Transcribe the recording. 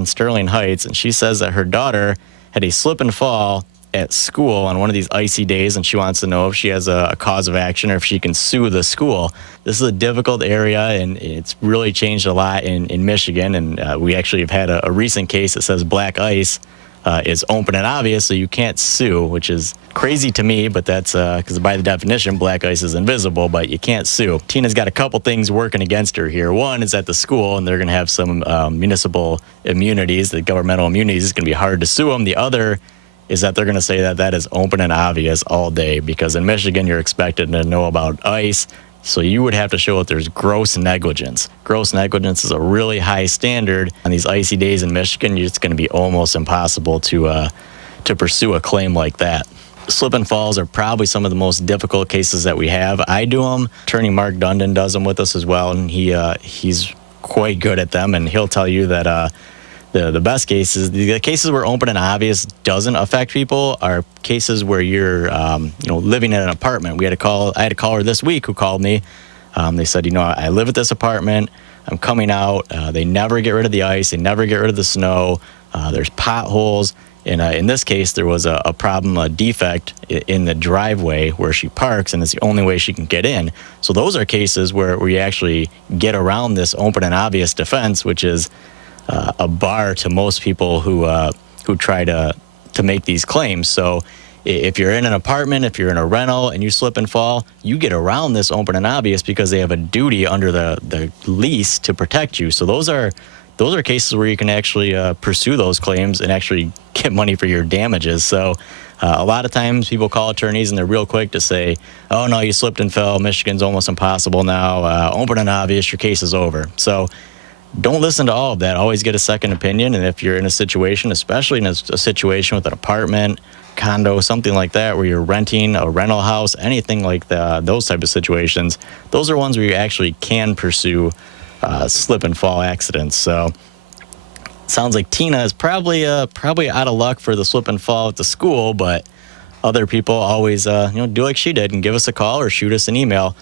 in Sterling Heights, and she says that her daughter had a slip and fall at school on one of these icy days, and she wants to know if she has a cause of action or if she can sue the school. This is a difficult area, and it's really changed a lot in Michigan, and we actually have had a recent case that says black ice is open and obvious, so you can't sue, which is crazy to me, but that's because by the definition, black ice is invisible, but you can't sue. Tina's got a couple things working against her here. One is at the school, and they're going to have some municipal immunities, the governmental immunities. It's going to be hard to sue them. The other is that they're going to say that that is open and obvious all day, because in Michigan, you're expected to know about ice. So you would have to show that there's gross negligence. Gross negligence is a really high standard. On these icy days in Michigan, it's going to be almost impossible to pursue a claim like that. Slip and falls are probably some of the most difficult cases that we have. I do them. Attorney Mark Dundon does them with us as well, and he's quite good at them, and he'll tell you that the best cases, the cases where open and obvious doesn't affect people, are cases where you're living in an apartment. I had a caller this week who called me. They said, I live at this apartment. I'm coming out. They never get rid of the ice. They never get rid of the snow. There's potholes. And in this case, there was a problem, a defect in the driveway where she parks, and it's the only way she can get in. So those are cases where you actually get around this open and obvious defense, which is a bar to most people who try to make these claims. So if you're in an apartment, if you're in a rental and you slip and fall, you get around this open and obvious because they have a duty under the lease to protect you. So those are cases where you can actually pursue those claims and actually get money for your damages. So a lot of times people call attorneys and they're real quick to say, oh, no, you slipped and fell. Michigan's almost impossible now. Open and obvious, your case is over. So don't listen to all of that. Always get a second opinion. And if you're in a situation, especially in a situation with an apartment, condo, something like that, where you're renting a rental house, anything like those type of situations, those are ones where you actually can pursue slip and fall accidents. So sounds like Tina is probably out of luck for the slip and fall at the school, but other people always do like she did and give us a call or shoot us an email.